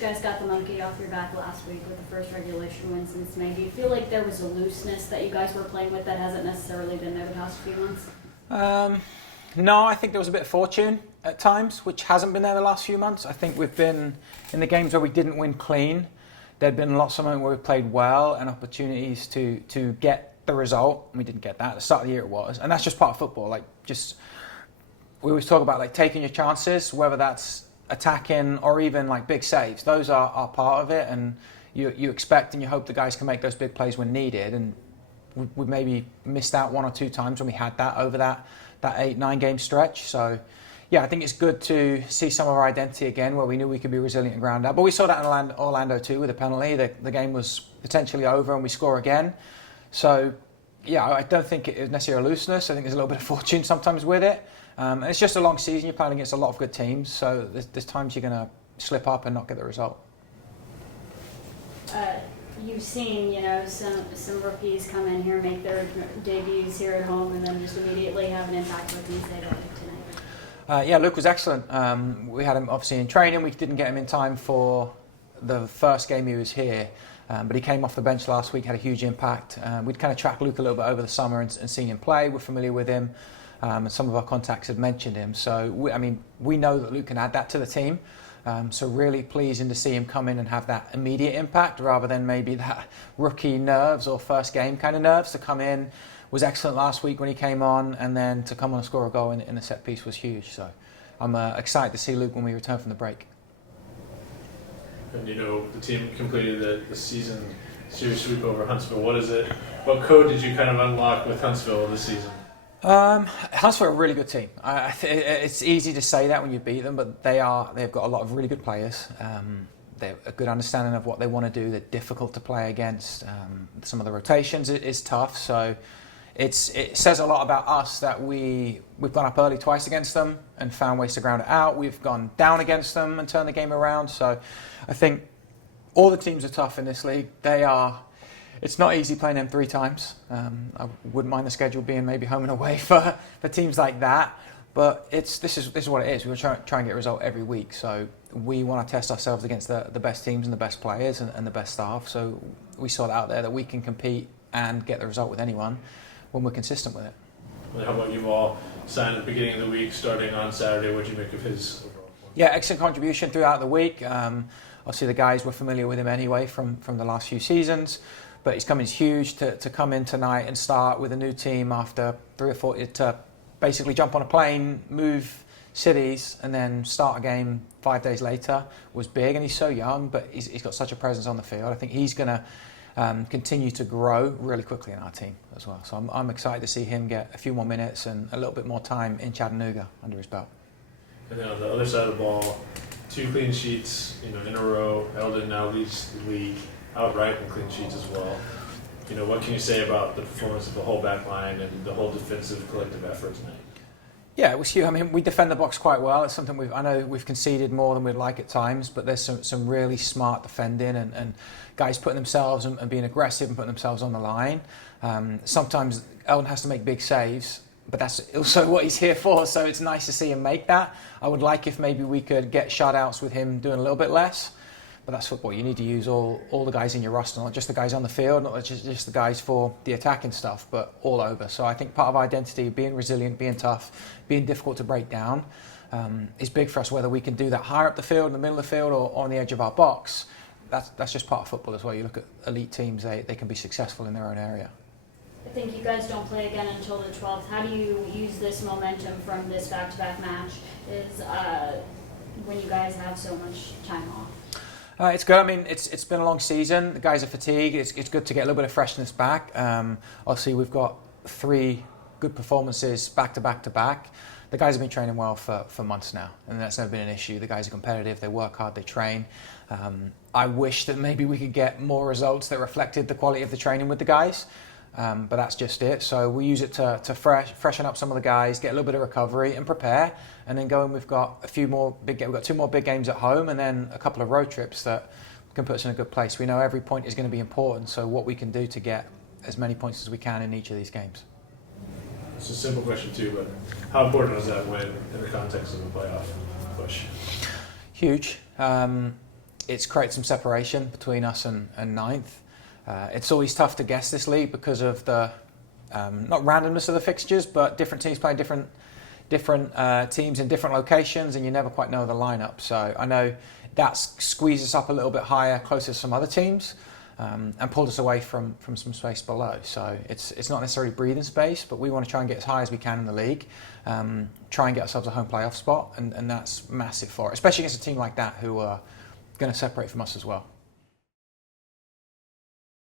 you guys got the monkey off your back last week with the first regulation win since May. Do you feel like there was a looseness that you guys were playing with that hasn't necessarily been there the past few months? No, I think there was a bit of fortune at times, which hasn't been there the last few months. I think we've been, in the games where we didn't win clean, there'd been lots of moments where we played well and opportunities to get the result. We didn't get that. At the start of the year it was. And that's just part of football. We always talk about taking your chances, whether that's attacking or even big saves. Those are part of it, and you expect and you hope the guys can make those big plays when needed. And we maybe missed out 1 or 2 times when we had that over that 8-9 game stretch. So yeah, I think it's good to see some of our identity again, where we knew we could be resilient and ground out. But we saw that in Orlando too with a penalty. The game was potentially over and we score again. So yeah, I don't think it was necessarily a looseness. I think there's a little bit of fortune sometimes with it. And it's just a long season. You're playing against a lot of good teams. So there's times you're going to slip up and not get the result. You've seen, some rookies come in here, make their debuts here at home, and then just immediately have an impact. What can you say about it tonight? Yeah, Luke was excellent. We had him obviously in training. We didn't get him in time for the first game he was here, but he came off the bench last week, had a huge impact. We'd kind of tracked Luke a little bit over the summer and seen him play. We're familiar with him, and some of our contacts had mentioned him. So, we know that Luke can add that to the team. So really pleasing to see him come in and have that immediate impact rather than maybe that rookie nerves or first game kind of nerves. To come in was excellent last week when he came on, and then to come on and score a goal in the set piece was huge. So I'm excited to see Luke when we return from the break. And the team completed the season series sweep over Huntsville. What code did you kind of unlock with Huntsville this season? Huntsville are a really good team. It's easy to say that when you beat them, but they've got a lot of really good players. They have a good understanding of what they want to do. They're difficult to play against. Some of the rotations is tough, so it says a lot about us that we've gone up early twice against them and found ways to ground it out. We've gone down against them and turned the game around. So I think all the teams are tough in this league. It's not easy playing them 3 times. I wouldn't mind the schedule being maybe home and away for teams like that. But this is what it is. We're trying to get a result every week. So we want to test ourselves against the best teams and the best players and the best staff. So we saw that out there that we can compete and get the result with anyone when we're consistent with it. Well, how about you all signed at the beginning of the week, starting on Saturday? What did you make of his overall? Yeah, excellent contribution throughout the week. Obviously the guys were familiar with him anyway from the last few seasons. But he's coming huge to come in tonight and start with a new team after 3 or 4 to basically jump on a plane, move cities, and then start a game 5 days later was big. And he's so young, but he's got such a presence on the field. I think he's going to continue to grow really quickly in our team as well. So I'm excited to see him get a few more minutes and a little bit more time in Chattanooga under his belt. And then on the other side of the ball, 2 clean sheets in a row. Eldon now leads the league outright in clean sheets as well. What can you say about the performance of the whole back line and the whole defensive collective effort tonight? Yeah, it was huge. We defend the box quite well. It's something I know we've conceded more than we'd like at times, but there's some really smart defending and guys putting themselves and being aggressive and putting themselves on the line. Sometimes Eldon has to make big saves, but that's also what he's here for, so it's nice to see him make that. I would like if maybe we could get shutouts with him doing a little bit less. But that's football. You need to use all the guys in your roster, not just the guys on the field, not just the guys for the attacking stuff, but all over. So I think part of identity, being resilient, being tough, being difficult to break down, is big for us. Whether we can do that higher up the field, in the middle of the field, or on the edge of our box, that's just part of football as well. You look at elite teams; they can be successful in their own area. I think you guys don't play again until the 12th. How do you use this momentum from this back-to-back match? When you guys have so much time off? It's good. It's been a long season. The guys are fatigued. It's good to get a little bit of freshness back. Obviously, we've got 3 good performances back to back to back. The guys have been training well for months now, and that's never been an issue. The guys are competitive. They work hard. They train. I wish that maybe we could get more results that reflected the quality of the training with the guys. But that's just it. So we use it to freshen up some of the guys, get a little bit of recovery and prepare, and then go. And we've got we've got 2 more big games at home, and then a couple of road trips that can put us in a good place. We know every point is going to be important, so what we can do to get as many points as we can in each of these games. It's a simple question too, but how important is that win in the context of a playoff push? Huge. it's created some separation between us and ninth. It's always tough to guess this league because of the not randomness of the fixtures, but different teams play different teams in different locations, and you never quite know the lineup. So I know that squeezed us up a little bit higher, closer to some other teams, and pulled us away from some space below. So it's not necessarily breathing space, but we want to try and get as high as we can in the league, try and get ourselves a home playoff spot, and that's massive for it, especially against a team like that who are going to separate from us as well.